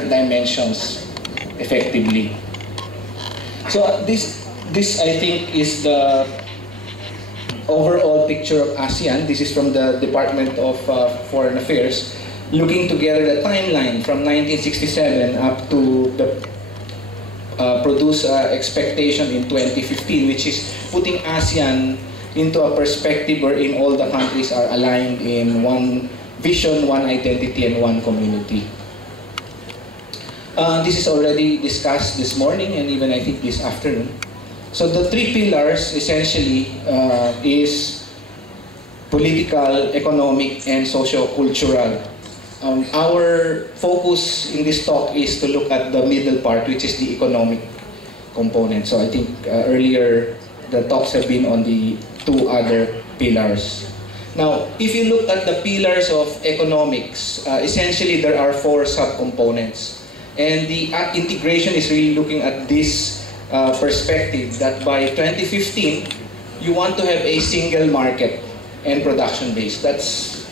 dimensions effectively. So this I think is the overall picture of ASEAN. This is from the Department of Foreign Affairs, looking together the timeline from 1967 up to the produce expectation in 2015, which is putting ASEAN into a perspective wherein all the countries are aligned in one vision, one identity, and one community. This is already discussed this morning and even I think this afternoon. So the three pillars essentially is political, economic, and socio-cultural. Our focus in this talk is to look at the middle part, which is the economic component. So I think earlier the talks have been on the two other pillars. Now, if you look at the pillars of economics, essentially there are four subcomponents. And the integration is really looking at this perspective that by 2015, you want to have a single market and production base. That's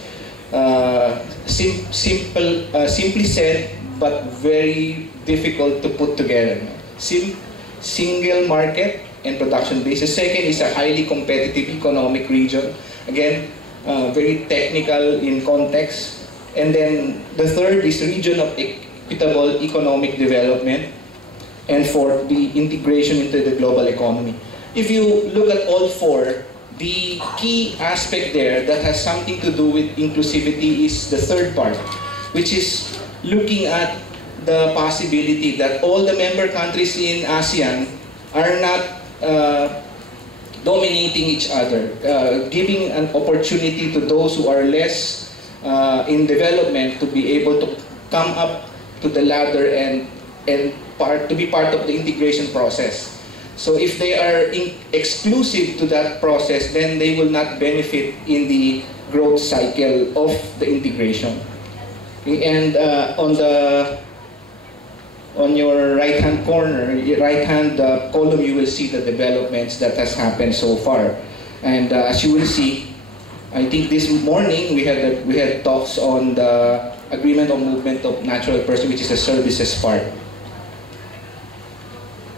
simply said, but very difficult to put together. Single market and production base. The second is a highly competitive economic region. Again, very technical in context. And then the third is region of equitable economic development. And fourth, the integration into the global economy. If you look at all four, the key aspect there that has something to do with inclusivity is the third part, which is looking at the possibility that all the member countries in ASEAN are not dominating each other, giving an opportunity to those who are less in development to be able to come up to the ladder and to be part of the integration process. So if they are exclusive to that process, then they will not benefit in the growth cycle of the integration. And on your right-hand corner, your right-hand column, you will see the developments that has happened so far. And as you will see, I think this morning we had talks on the Agreement on Movement of Natural Persons, which is a services part.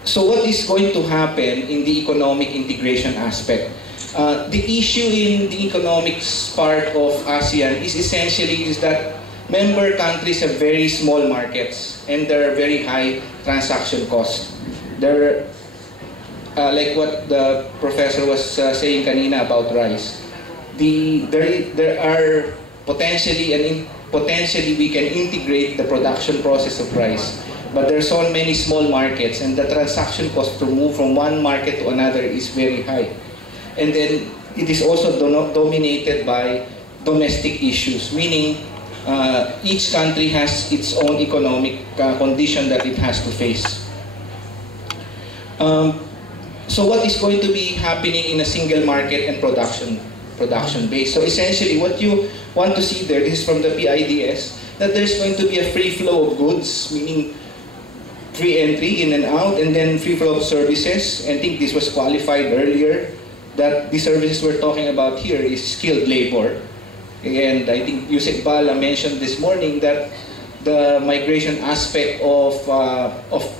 So what is going to happen in the economic integration aspect? The issue in the economics part of ASEAN is essentially that member countries have very small markets and there are very high transaction costs. There, like what the professor was saying kanina about rice, there are potentially we can integrate the production process of rice. But there's so many small markets and the transaction cost to move from one market to another is very high. And then it is also dominated by domestic issues, meaning each country has its own economic condition that it has to face. So what is going to be happening in a single market and production base? So essentially what you want to see there, this is from the PIDS, that there's going to be a free flow of goods, meaning free entry in and out, and then free flow of services. And I think this was qualified earlier, that the services we're talking about here is skilled labor. And I think Yusek Bala mentioned this morning that the migration aspect of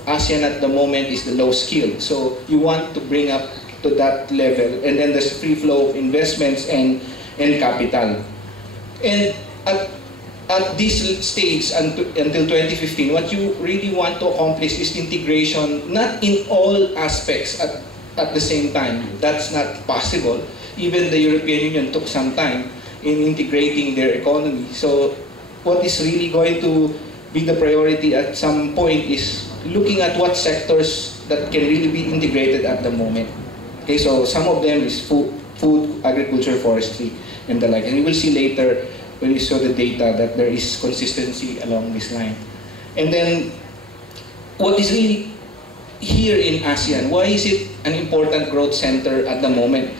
ASEAN at the moment is the low skilled. So you want to bring up to that level. And then there's free flow of investments and capital. And at this stage until 2015, what you really want to accomplish is integration, not in all aspects at the same time. That's not possible. Even the European Union took some time in integrating their economy. So what is really going to be the priority at some point is looking at what sectors that can really be integrated at the moment. Okay, so some of them is food, agriculture, forestry, and the like. And we will see later when we show the data that there is consistency along this line. And then, what is really here in ASEAN, why is it an important growth center at the moment?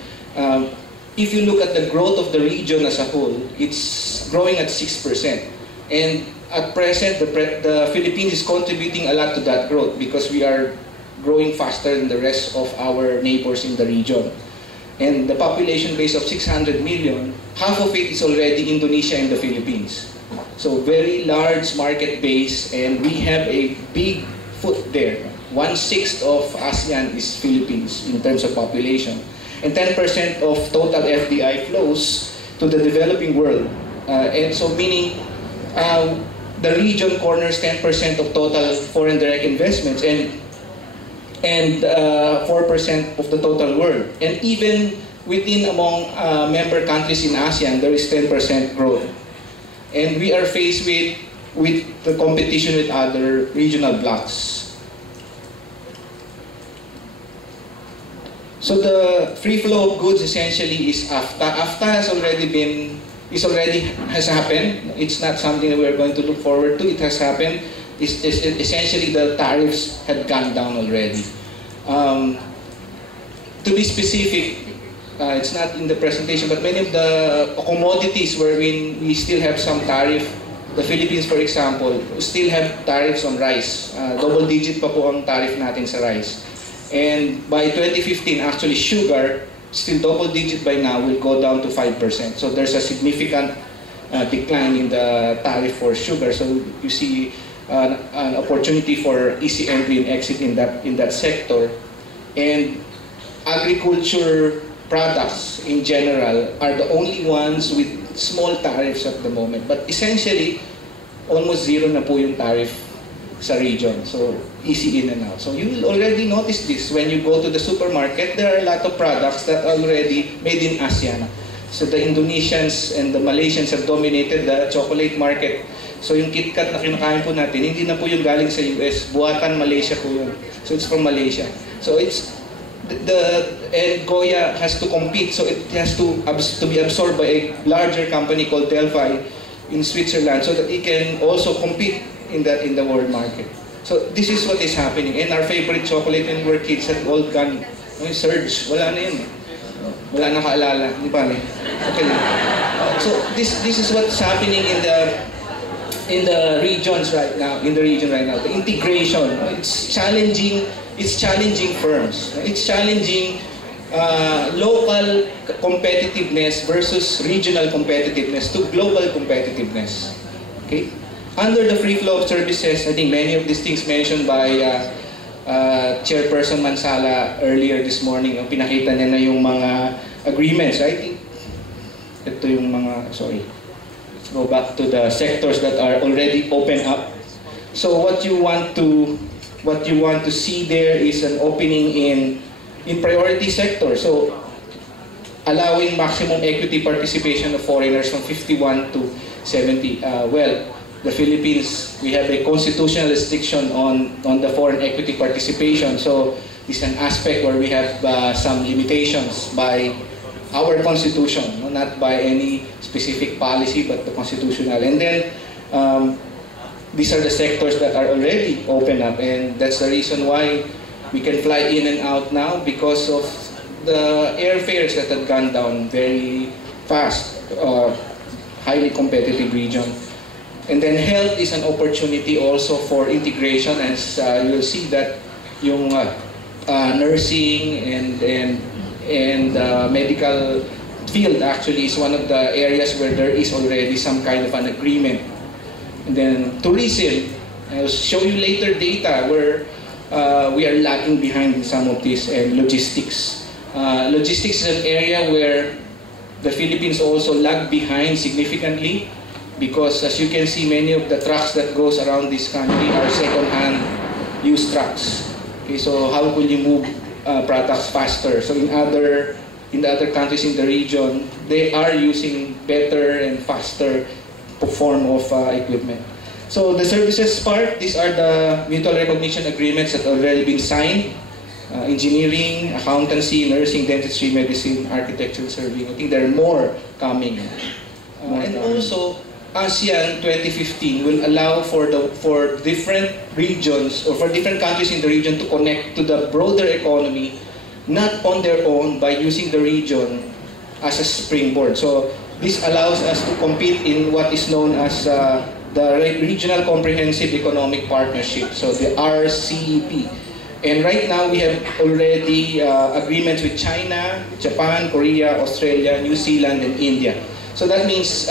If you look at the growth of the region as a whole, it's growing at 6%. And at present, the Philippines is contributing a lot to that growth because we are growing faster than the rest of our neighbors in the region. And the population base of 600 million, half of it is already Indonesia and the Philippines. So very large market base, and we have a big foot there. 1/6 of ASEAN is Philippines in terms of population, and 10% of total FDI flows to the developing world. And so meaning the region corners 10% of total foreign direct investments, and 4% of the total world. And even within among member countries in ASEAN, there is 10% growth. And we are faced with the competition with other regional blocs. So the free flow of goods essentially is AFTA. AFTA has happened. It's not something that we're going to look forward to. It has happened. Essentially the tariffs had gone down already. To be specific, it's not in the presentation, but many of the commodities wherein we still have some tariff, the Philippines, for example, still have tariffs on rice. Double-digit pa po ang tariff natin sa rice. And by 2015, actually sugar, still double-digit by now, will go down to 5%. So there's a significant decline in the tariff for sugar. So you see an opportunity for easy entry and exit in that sector. And agriculture products in general are the only ones with small tariffs at the moment. But essentially, almost zero na po yung tariff sa region. So easy in and out. So you will already notice this when you go to the supermarket. There are a lot of products that are already made in ASEAN. So the Indonesians and the Malaysians have dominated the chocolate market. So yung KitKat na kinakain po natin, hindi na po yung galing sa US, buhatan Malaysia po yun. So it's from Malaysia. So it's and Goya has to compete, so it has to be absorbed by a larger company called Delphi in Switzerland, so that it can also compete in the world market. So this is what is happening. And our favorite chocolate when we were kids had all gone, surge, wala na yun. Wala na kaalala, di ba? Okay. So this is what's happening in the regions right now, the integration. It's challenging firms. It's challenging local competitiveness versus regional competitiveness to global competitiveness. Okay? Under the free flow of services, I think many of these things mentioned by Chairperson Mansala earlier this morning, pinakita niya na yung mga agreements, right? Ito yung mga, sorry. Let's go back to the sectors that are already open up. So what you want to see there is an opening in priority sectors. So allowing maximum equity participation of foreigners from 51 to 70. The Philippines, we have a constitutional restriction on the foreign equity participation. So this is an aspect where we have some limitations by our constitution, not by any specific policy, but the constitutional. And then these are the sectors that are already open up, and that's the reason why we can fly in and out now, because of the airfares that have gone down very fast, highly competitive region. And then health is an opportunity also for integration, as you'll see that yung nursing and medical field actually is one of the areas where there is already some kind of an agreement. And then tourism, I'll show you later data where we are lagging behind in some of this, and logistics. Logistics is an area where the Philippines also lag behind significantly, because as you can see, many of the trucks that goes around this country are second-hand used trucks. Okay, so how will you move products faster? So in the other countries in the region, they are using better and faster form of equipment. So the services part, these are the mutual recognition agreements that have already been signed. Engineering, accountancy, nursing, dentistry, medicine, architecture, surveying. I think there are more coming. And also, ASEAN 2015 will allow for different regions or for different countries in the region to connect to the broader economy, not on their own, by using the region as a springboard. So this allows us to compete in what is known as the Regional Comprehensive Economic Partnership, so the RCEP. And right now we have already agreements with China, Japan, Korea, Australia, New Zealand, and India. So that means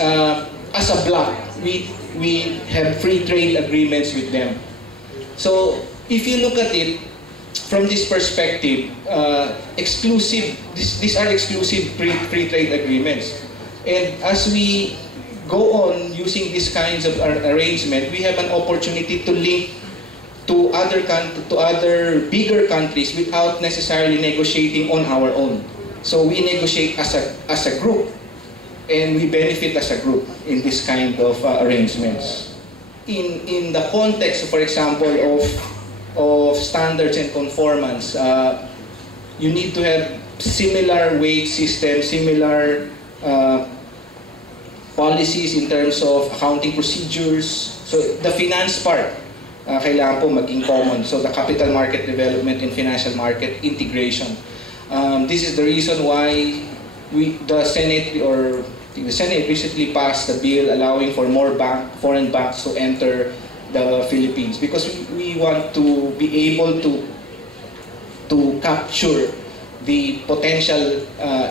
as a bloc, we have free trade agreements with them. So if you look at it from this perspective, these are exclusive free trade agreements. And as we go on using these kinds of arrangement, we have an opportunity to link to other bigger countries without necessarily negotiating on our own. So we negotiate as a group, and we benefit as a group in this kind of arrangements. In the context, for example, of standards and conformance, you need to have similar wage system, similar policies in terms of accounting procedures. So the finance part, kailangan po maging common. So the capital market development and financial market integration. This is the reason why the Senate recently passed a bill allowing for more foreign banks to enter the Philippines, because we want to be able to capture the potential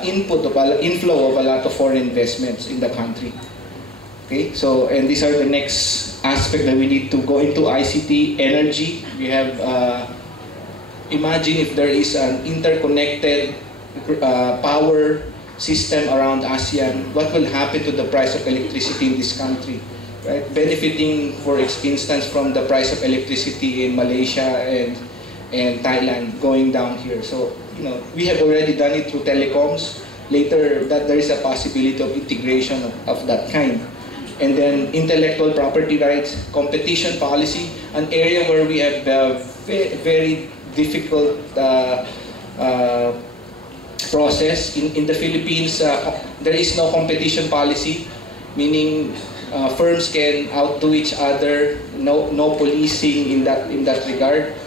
inflow of a lot of foreign investments in the country. Okay, so and these are the next aspect that we need to go into: ICT, energy. We have imagine if there is an interconnected power system around ASEAN, what will happen to the price of electricity in this country, right? Benefiting, for instance, from the price of electricity in Malaysia and Thailand going down here. So, you know, we have already done it through telecoms. Later, that there is a possibility of integration of that kind. And then intellectual property rights, competition policy, an area where we have very difficult process. In the Philippines, there is no competition policy, meaning firms can outdo each other. No policing in that regard.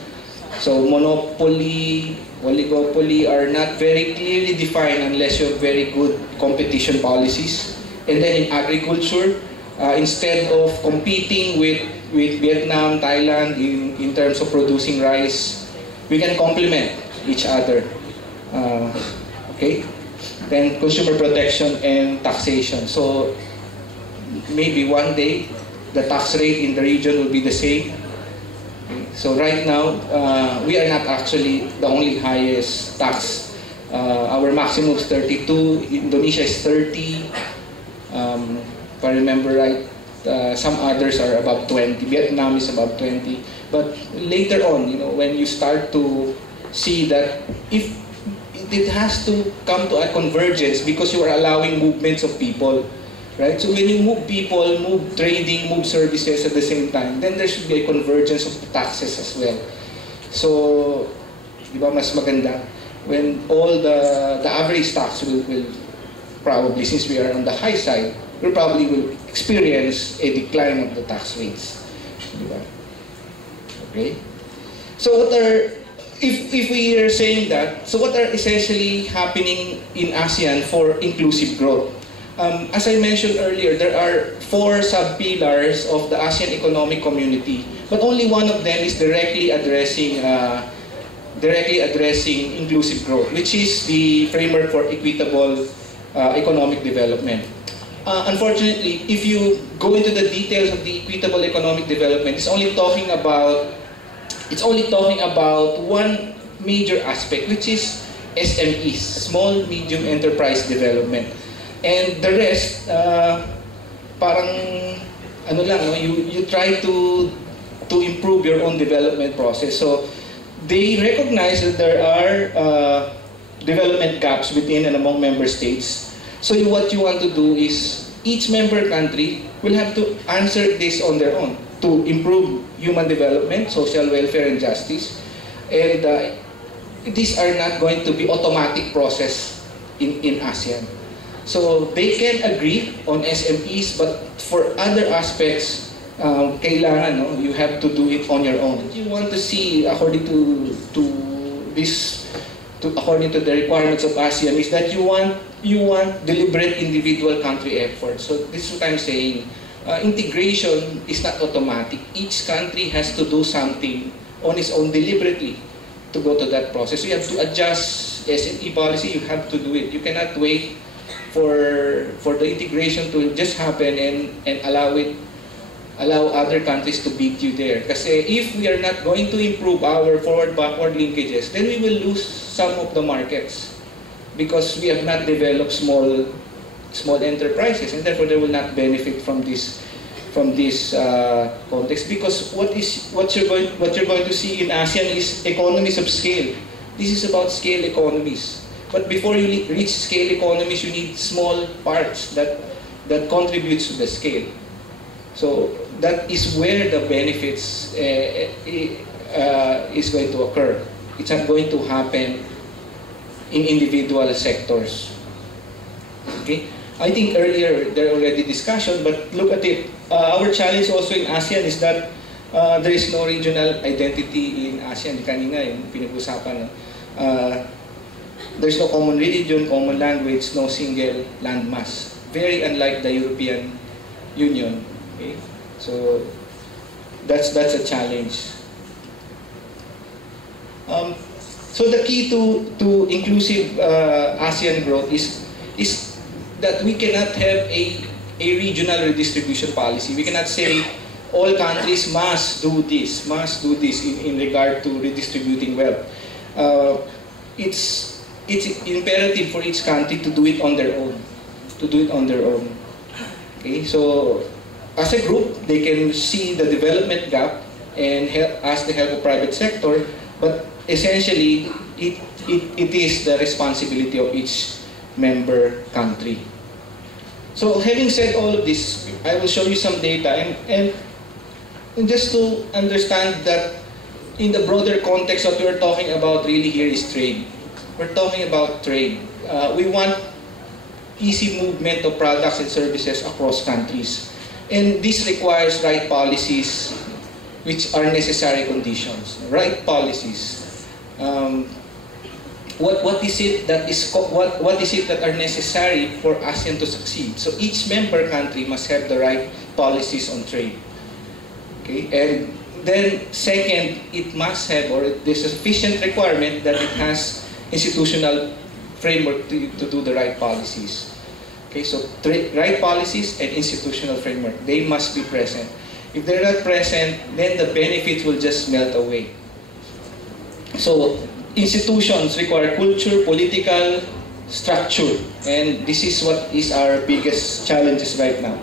So monopoly, oligopoly are not very clearly defined unless you have very good competition policies. And then in agriculture, instead of competing with Vietnam, Thailand in terms of producing rice, we can complement each other. Okay? Then consumer protection and taxation. So maybe one day the tax rate in the region will be the same. Okay? So right now, we are not actually the only highest tax. Our maximum is 32, Indonesia is 30. If I remember right, some others are about 20. Vietnam is about 20. But later on, you know, when you start to see that if it has to come to a convergence, because you are allowing movements of people, right? So when you move people, move trading, move services at the same time, then there should be a convergence of taxes as well. So, di ba mas maganda when all the average tax will probably, since we are on the high side, we probably will experience a decline of the tax rates. Di ba? Okay. So what are, if we are saying that, so what are essentially happening in ASEAN for inclusive growth? As I mentioned earlier, there are 4 sub-pillars of the ASEAN economic community, but only one of them is directly addressing inclusive growth, which is the framework for equitable economic development. Unfortunately, if you go into the details of the equitable economic development, it's only talking about one major aspect, which is SMEs, small medium enterprise development, and the rest, parang ano lang, no? You try to improve your own development process. So they recognize that there are development gaps within and among member states. So what you want to do is each member country will have to answer this on their own to improve human development, social welfare, and justice. And these are not going to be automatic process in ASEAN. So they can agree on SMEs, but for other aspects, kailangan, no, you have to do it on your own. You want to see, according to the requirements of ASEAN, is that you want deliberate individual country effort. So this is what I'm saying. Integration is not automatic. Each country has to do something on its own deliberately to go to that process. So you have to adjust SME policy. You have to do it. You cannot wait for the integration to just happen and allow it allow other countries to beat you there. Kasi if we are not going to improve our forward-backward linkages, then we will lose some of the markets because we have not developed small enterprises, and therefore they will not benefit from this context. Because what you're going to see in ASEAN is economies of scale. This is about scale economies. But before you reach scale economies, you need small parts that contributes to the scale. So that is where the benefits is going to occur. It's not going to happen in individual sectors. Okay, I think earlier there already discussion, but look at it. Our challenge also in ASEAN is that there is no regional identity in ASEAN. Kanina yung pinag-usapan. There's no common religion, common language, no single landmass. Very unlike the European Union. Okay? So that's a challenge. So the key to inclusive ASEAN growth is that we cannot have a regional redistribution policy. We cannot say all countries must do this in regard to redistributing wealth. It's imperative for each country to do it on their own. Okay, so as a group, they can see the development gap and ask the help of private sector, but essentially it is the responsibility of each member country. So having said all of this, I will show you some data and just to understand that in the broader context, what we're talking about really here is trade. We're talking about trade. We want easy movement of products and services across countries. And this requires right policies, which are necessary conditions. Right policies. What is it that are necessary for ASEAN to succeed? So each member country must have the right policies on trade. Okay, and then second, it must have, or there's a sufficient requirement that it has institutional framework to do the right policies. Okay, so right policies and institutional framework, they must be present. If they're not present, then the benefits will just melt away. So institutions require culture, political structure, and this is what is our biggest challenges right now.